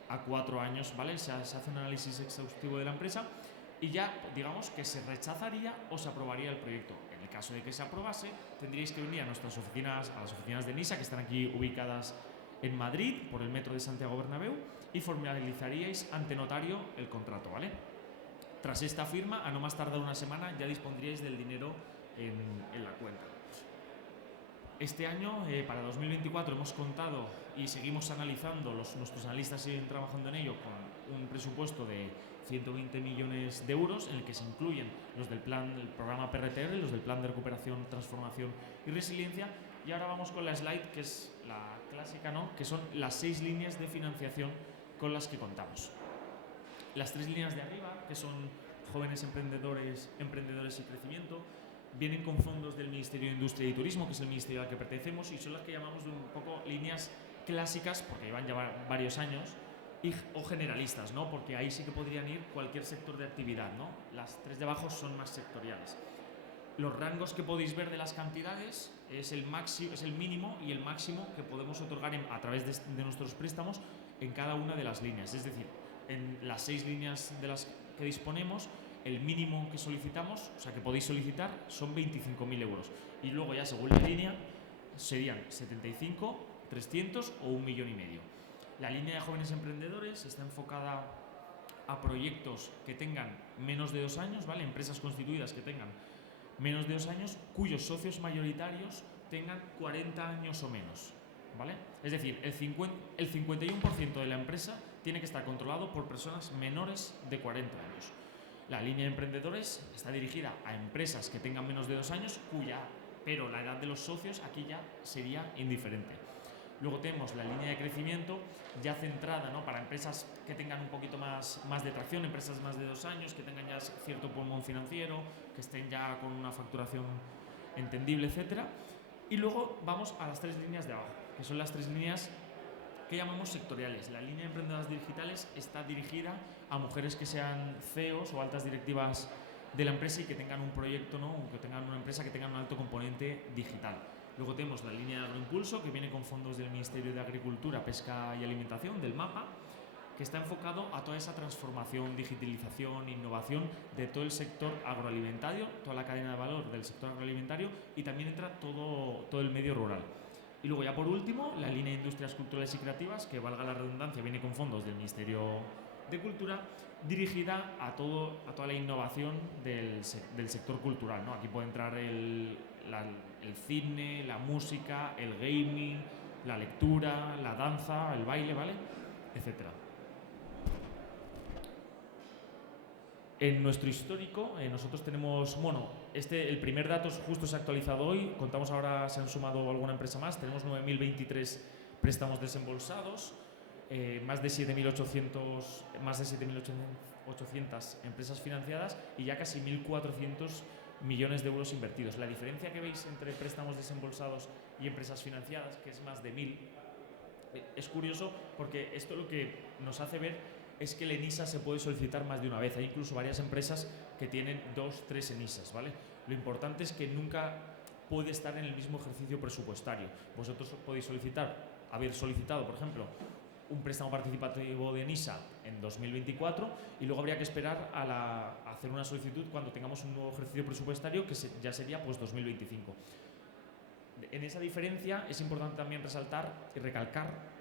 a 4 años, ¿vale? Se hace un análisis exhaustivo de la empresa y ya, digamos, que se rechazaría o se aprobaría el proyecto. En el caso de que se aprobase, tendríais que venir a nuestras oficinas, a las oficinas de ENISA, que están aquí ubicadas en Madrid, por el metro de Santiago Bernabéu, y formalizaríais ante notario el contrato, ¿vale? Tras esta firma, a no más tardar una semana, ya dispondríais del dinero en la cuenta. Este año, para 2024, hemos contado y seguimos analizando, nuestros analistas siguen trabajando en ello, con un presupuesto de 120 millones de euros, en el que se incluyen los del programa PRTR, los del Plan de Recuperación, Transformación y Resiliencia. Y ahora vamos con la slide, que es la clásica, ¿no? Que son las 6 líneas de financiación con las que contamos. Las 3 líneas de arriba, que son jóvenes emprendedores y crecimiento, vienen con fondos del Ministerio de Industria y Turismo, que es el ministerio al que pertenecemos, y son las que llamamos de un poco líneas clásicas, porque llevan ya varios años, o generalistas, ¿no? Porque ahí sí que podrían ir cualquier sector de actividad, ¿no? Las 3 de abajo son más sectoriales. Los rangos que podéis ver de las cantidades es el mínimo y el máximo que podemos otorgar a través de nuestros préstamos en cada una de las líneas. Es decir, en las 6 líneas de las que disponemos, el mínimo que solicitamos, o sea, que podéis solicitar, son 25.000 euros. Y luego ya, según la línea, serían 75, 300 o 1,5 millones. La línea de jóvenes emprendedores está enfocada a proyectos que tengan menos de 2 años, ¿vale? Empresas constituidas que tengan menos de 2 años, cuyos socios mayoritarios tengan 40 años o menos, ¿vale? Es decir, el 51% de la empresa tiene que estar controlado por personas menores de 40 años. La línea de emprendedores está dirigida a empresas que tengan menos de 2 años, pero la edad de los socios aquí ya sería indiferente. Luego tenemos la línea de crecimiento ya centrada, ¿no?, para empresas que tengan un poquito más de tracción, empresas más de 2 años, que tengan ya cierto pulmón financiero, que estén ya con una facturación entendible, etcétera. Y luego vamos a las 3 líneas de abajo, que son las 3 líneas que llamamos sectoriales. La línea de emprendedoras digitales está dirigida a mujeres que sean CEOs o altas directivas de la empresa y que tengan un proyecto, ¿no?, que tengan una empresa que tenga un alto componente digital. Luego tenemos la línea de agroimpulso, que viene con fondos del Ministerio de Agricultura, Pesca y Alimentación, del MAPA, que está enfocado a toda esa transformación, digitalización, innovación de todo el sector agroalimentario, toda la cadena de valor del sector agroalimentario, y también entra todo el medio rural. Y luego ya por último, la línea de industrias culturales y creativas, que valga la redundancia, viene con fondos del Ministerio de Cultura, dirigida a toda la innovación del sector cultural, ¿no? Aquí puede entrar el cine, la música, el gaming, la lectura, la danza, el baile, ¿vale?, etcétera. En nuestro histórico, nosotros tenemos, el primer dato justo se ha actualizado hoy, contamos ahora, se han sumado alguna empresa más, tenemos 9.023 préstamos desembolsados, más de 7.800 empresas financiadas y ya casi 1.400 millones de euros invertidos. La diferencia que veis entre préstamos desembolsados y empresas financiadas, que es más de 1.000, es curioso porque esto lo que nos hace ver es que el ENISA se puede solicitar más de una vez. Hay incluso varias empresas que tienen 2, 3 ENISAs, ¿vale? Lo importante es que nunca puede estar en el mismo ejercicio presupuestario. Vosotros podéis haber solicitado, por ejemplo, un préstamo participativo de ENISA en 2024 y luego habría que esperar a hacer una solicitud cuando tengamos un nuevo ejercicio presupuestario, que ya sería pues 2025. En esa diferencia es importante también resaltar y recalcar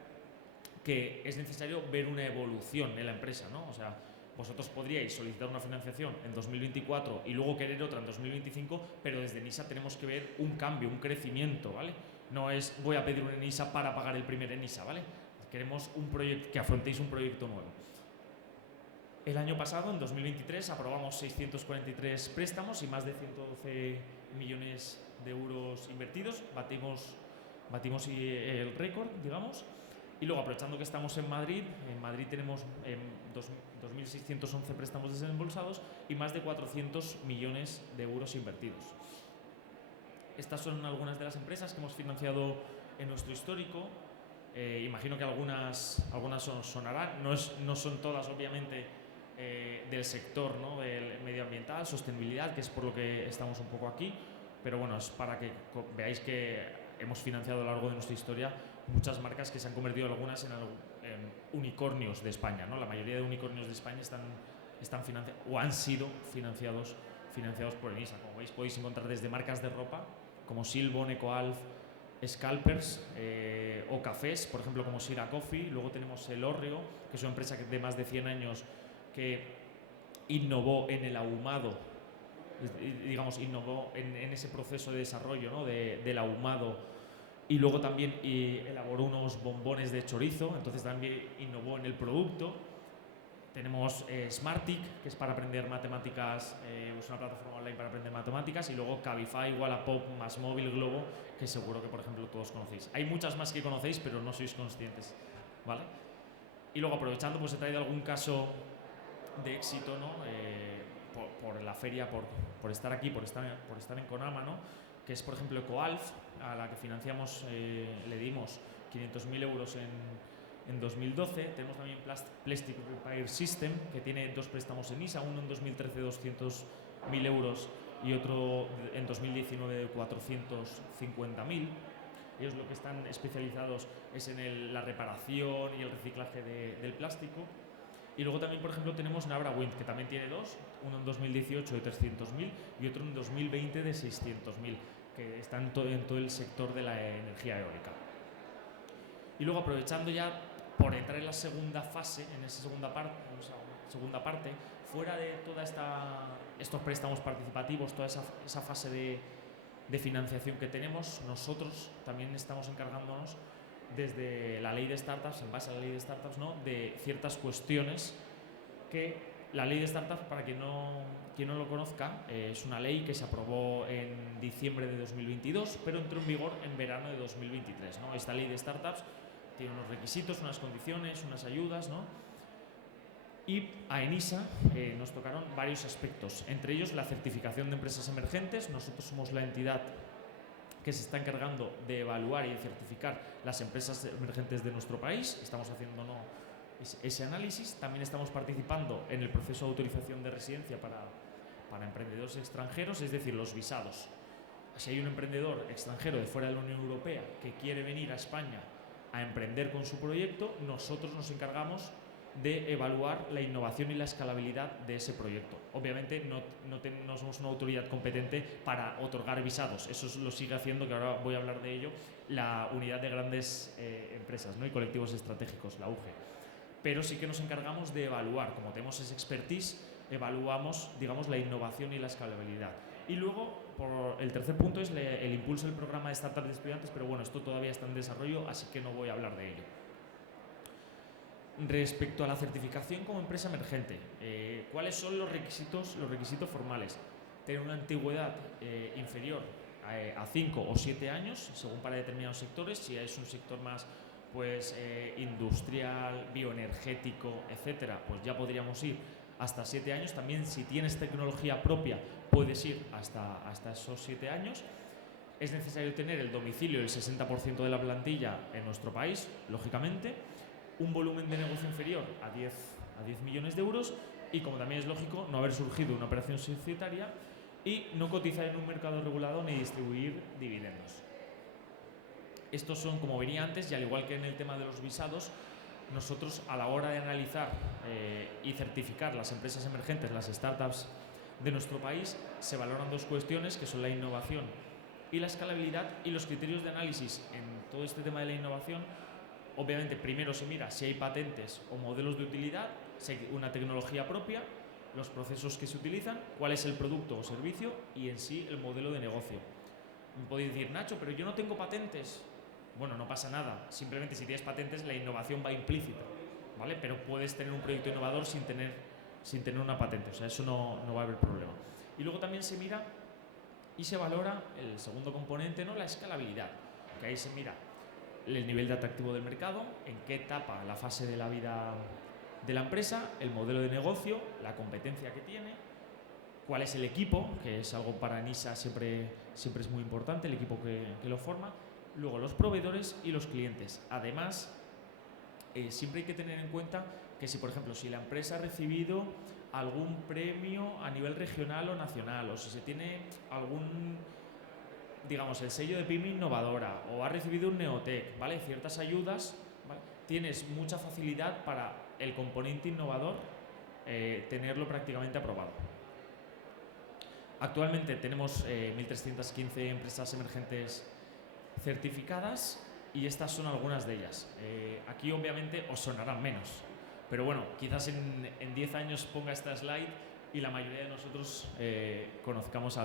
que es necesario ver una evolución en la empresa, ¿no? O sea, vosotros podríais solicitar una financiación en 2024 y luego querer otra en 2025, pero desde ENISA tenemos que ver un cambio, un crecimiento, ¿vale? No es voy a pedir un ENISA para pagar el primer ENISA, ¿vale? Queremos que afrontéis un proyecto nuevo. El año pasado, en 2023, aprobamos 643 préstamos y más de 112 millones de euros invertidos. Batimos el récord, digamos. Y luego, aprovechando que estamos en Madrid tenemos 2.611 préstamos desembolsados y más de 400 millones de euros invertidos. Estas son algunas de las empresas que hemos financiado en nuestro histórico. Imagino que algunas sonarán, no son todas, obviamente, del sector, ¿no?, del medioambiental, sostenibilidad, que es por lo que estamos un poco aquí, pero bueno, es para que veáis que hemos financiado a lo largo de nuestra historia muchas marcas que se han convertido algunas en unicornios de España, ¿no? La mayoría de unicornios de España están financiados o han sido financiados por Enisa. Como veis, podéis encontrar desde marcas de ropa como Silbon, EcoAlf, Scalpers o cafés, por ejemplo, como Sira Coffee. Luego tenemos El Hórreo, que es una empresa de más de 100 años que innovó en el ahumado, digamos, innovó en ese proceso de desarrollo, ¿no? del ahumado, y luego también elaboró unos bombones de chorizo, entonces también innovó en el producto. Tenemos Smartic, que es para aprender matemáticas, es una plataforma online para aprender matemáticas, y luego Cabify, Wallapop, Másmóvil, Globo, que seguro que, por ejemplo, todos conocéis. Hay muchas más que conocéis, pero no sois conscientes, ¿vale? Y luego, aprovechando, pues he traído algún caso de éxito, ¿no? Por la feria, por estar aquí, por estar en Conama, ¿no? Que es, por ejemplo, EcoAlf, a la que financiamos, le dimos 500.000 euros en 2012. Tenemos también Plastic Repair System, que tiene 2 préstamos en ISA, uno en 2013 de 200.000 euros y otro en 2019 de 450.000. Ellos lo que están especializados es en la reparación y el reciclaje del plástico. Y luego también, por ejemplo, tenemos Nabra Wind, que también tiene 2, uno en 2018 de 300.000 y otro en 2020 de 600.000, que está en todo el sector de la energía eólica. Y luego, aprovechando ya por entrar en la segunda fase, en esa segunda parte, fuera de toda estos préstamos participativos, toda esa fase de financiación que tenemos, nosotros también estamos encargándonos desde la ley de startups, en base a la ley de startups, ¿no? De ciertas cuestiones que la ley de startups, para quien no lo conozca, es una ley que se aprobó en diciembre de 2022, pero entró en vigor en verano de 2023, ¿no? Esta ley de startups tiene unos requisitos, unas condiciones, unas ayudas, ¿no? Y a Enisa nos tocaron varios aspectos, entre ellos la certificación de empresas emergentes. Nosotros somos la entidad que se está encargando de evaluar y de certificar las empresas emergentes de nuestro país. Estamos haciendo ese análisis. También estamos participando en el proceso de autorización de residencia para emprendedores extranjeros, es decir, los visados. Si hay un emprendedor extranjero de fuera de la Unión Europea que quiere venir a España a emprender con su proyecto, nosotros nos encargamos de evaluar la innovación y la escalabilidad de ese proyecto. Obviamente no somos una autoridad competente para otorgar visados, eso lo sigue haciendo, que ahora voy a hablar de ello, la Unidad de Grandes Empresas, ¿no? Y Colectivos Estratégicos, la UGE. Pero sí que nos encargamos de evaluar, como tenemos ese expertise, evaluamos, digamos, la innovación y la escalabilidad. Y luego, el tercer punto es el impulso del programa de startups de estudiantes, pero bueno, esto todavía está en desarrollo, así que no voy a hablar de ello. Respecto a la certificación como empresa emergente, ¿cuáles son los requisitos formales? Tener una antigüedad inferior a 5 o 7 años, según para determinados sectores. Si es un sector más industrial, bioenergético, etcétera, pues ya podríamos ir hasta 7 años. También, si tienes tecnología propia, puedes ir hasta esos 7 años. Es necesario tener el domicilio del 60% de la plantilla en nuestro país, lógicamente. Un volumen de negocio inferior a 10 millones de euros y, como también es lógico, no haber surgido una operación societaria y no cotizar en un mercado regulado ni distribuir dividendos. Estos son, como venía antes, y al igual que en el tema de los visados, nosotros, a la hora de analizar y certificar las empresas emergentes, las startups de nuestro país, se valoran 2 cuestiones, que son la innovación y la escalabilidad. Y los criterios de análisis en todo este tema de la innovación, obviamente, primero se mira si hay patentes o modelos de utilidad, si hay una tecnología propia, los procesos que se utilizan, cuál es el producto o servicio y en sí el modelo de negocio. Me podéis decir, Nacho, pero yo no tengo patentes. Bueno, no pasa nada. Simplemente, si tienes patentes, la innovación va implícita, ¿vale? Pero puedes tener un proyecto innovador sin tener una patente. O sea, eso no va a haber problema. Y luego también se mira y se valora el segundo componente, ¿no? La escalabilidad. Que ahí se mira el nivel de atractivo del mercado, en qué etapa, la fase de la vida de la empresa, el modelo de negocio, la competencia que tiene, cuál es el equipo, que es algo para Enisa siempre es muy importante, el equipo que lo forma, luego los proveedores y los clientes. Además, siempre hay que tener en cuenta que si, por ejemplo, si la empresa ha recibido algún premio a nivel regional o nacional, o si se tiene digamos, el sello de PYME innovadora o has recibido un Neotec, ¿vale? Ciertas ayudas, ¿vale? Tienes mucha facilidad para el componente innovador tenerlo prácticamente aprobado. Actualmente tenemos 1.315 empresas emergentes certificadas y estas son algunas de ellas. Aquí obviamente os sonarán menos, pero bueno, quizás en 10 años ponga esta slide y la mayoría de nosotros conozcamos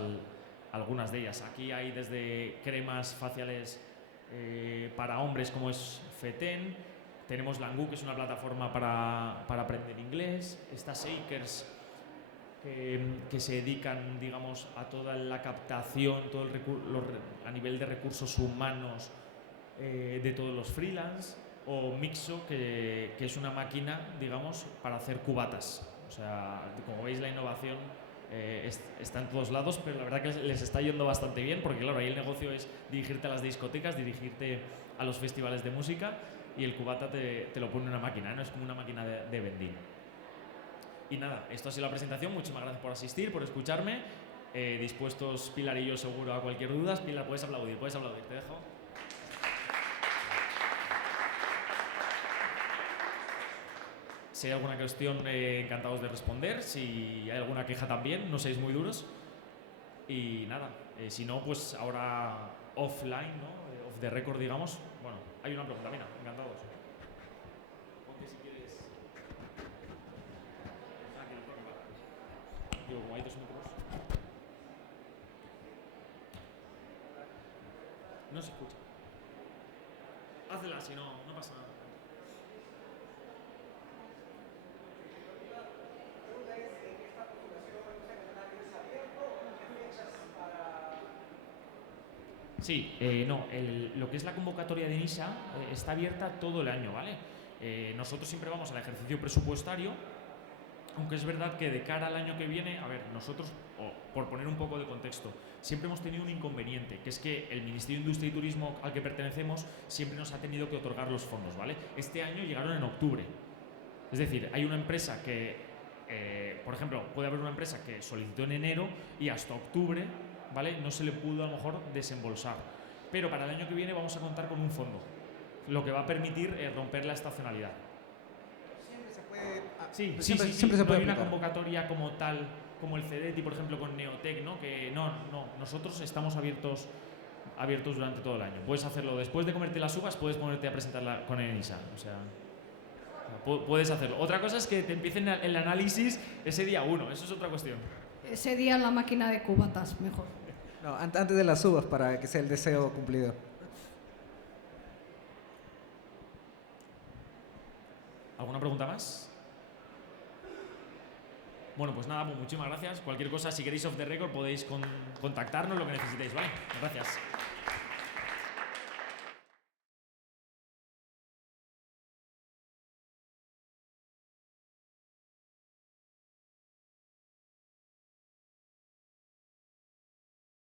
algunas de ellas. Aquí hay desde cremas faciales para hombres como es Feten, tenemos Langu, que es una plataforma para aprender inglés, está Shakers, que se dedican, digamos, a toda la captación, a nivel de recursos humanos de todos los freelance, o Mixo, que es una máquina, digamos, para hacer cubatas. O sea, como veis, la innovación está en todos lados, pero la verdad que les está yendo bastante bien, porque claro, ahí el negocio es dirigirte a las discotecas, dirigirte a los festivales de música, y el cubata te lo pone una máquina, ¿no? Es como una máquina de vending. Y nada, esto ha sido la presentación. Muchísimas gracias por asistir, por escucharme. Dispuestos Pilar y yo seguro a cualquier duda. Pilar, puedes aplaudir, te dejo. Si hay alguna cuestión, encantados de responder. Si hay alguna queja también, no seáis muy duros. Y nada, si no, pues ahora offline, ¿no? Off the record, digamos. Bueno, hay una pregunta, mira, encantados. Ponte si quieres. Digo, como hay 2 micros. No se escucha. Hazla, si no, no pasa nada. Sí, no, lo que es la convocatoria de ENISA está abierta todo el año, ¿vale? Nosotros siempre vamos al ejercicio presupuestario, aunque es verdad que de cara al año que viene, a ver, nosotros, por poner un poco de contexto, siempre hemos tenido un inconveniente, que es que el Ministerio de Industria y Turismo al que pertenecemos siempre nos ha tenido que otorgar los fondos, ¿vale? Este año llegaron en octubre. Es decir, hay una empresa que, por ejemplo, puede haber una empresa que solicitó en enero y hasta octubre, ¿vale? No se le pudo a lo mejor desembolsar. Pero para el año que viene vamos a contar con un fondo, lo que va a permitir romper la estacionalidad. Siempre se puede. Sí, siempre se puede hay una aplicar. convocatoria como tal, como el CEDETI, por ejemplo, con Neotec, ¿no? Que no, nosotros estamos abiertos durante todo el año. Puedes hacerlo después de comerte las uvas, puedes ponerte a presentarla con el ENISA. O sea, puedes hacerlo. Otra cosa es que te empiecen el análisis ese día 1, eso es otra cuestión. Ese día en la máquina de cubatas, mejor. No, antes de las uvas, para que sea el deseo cumplido. ¿Alguna pregunta más? Bueno, pues nada, pues muchísimas gracias. Cualquier cosa, si queréis off the record, podéis contactarnos, lo que necesitéis, ¿vale? Gracias.